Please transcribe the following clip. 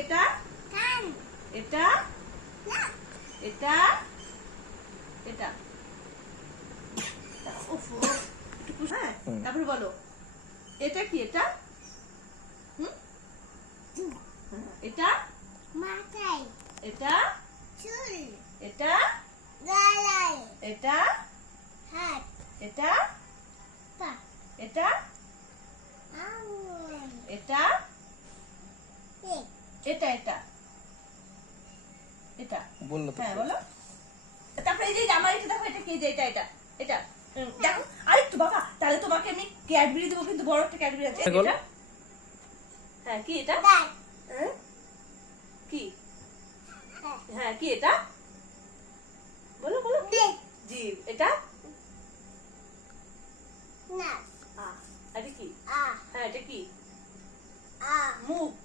এটা এটা এটা এটা হ্যাঁ, তারপরে বলো এটা কি? এটা এটা মাথায়, এটা চুল, এটা গলায়, এটা হাত, এটা পা, এটা আঙুল, এটা পেট, এটা এটা এটা বললো তো। হ্যাঁ বলো। তারপরে এই যে আমার এটা দেখো, এটা কি? যে এটা এটা এটা দেখো আরেকটু বাবা, তাহলে তোমাকে আমি ক্যাডবেরি দেবো, কিন্তু বড় একটা ক্যাডবেরি আছে। এটা হ্যাঁ কি? এটা দাঁত, হ্যাঁ কি? হ্যাঁ কি? এটা বলো বলো। জিভ। এটা নাক, এটা কি? আ, হ্যাঁ এটা কি? আ, মুখ।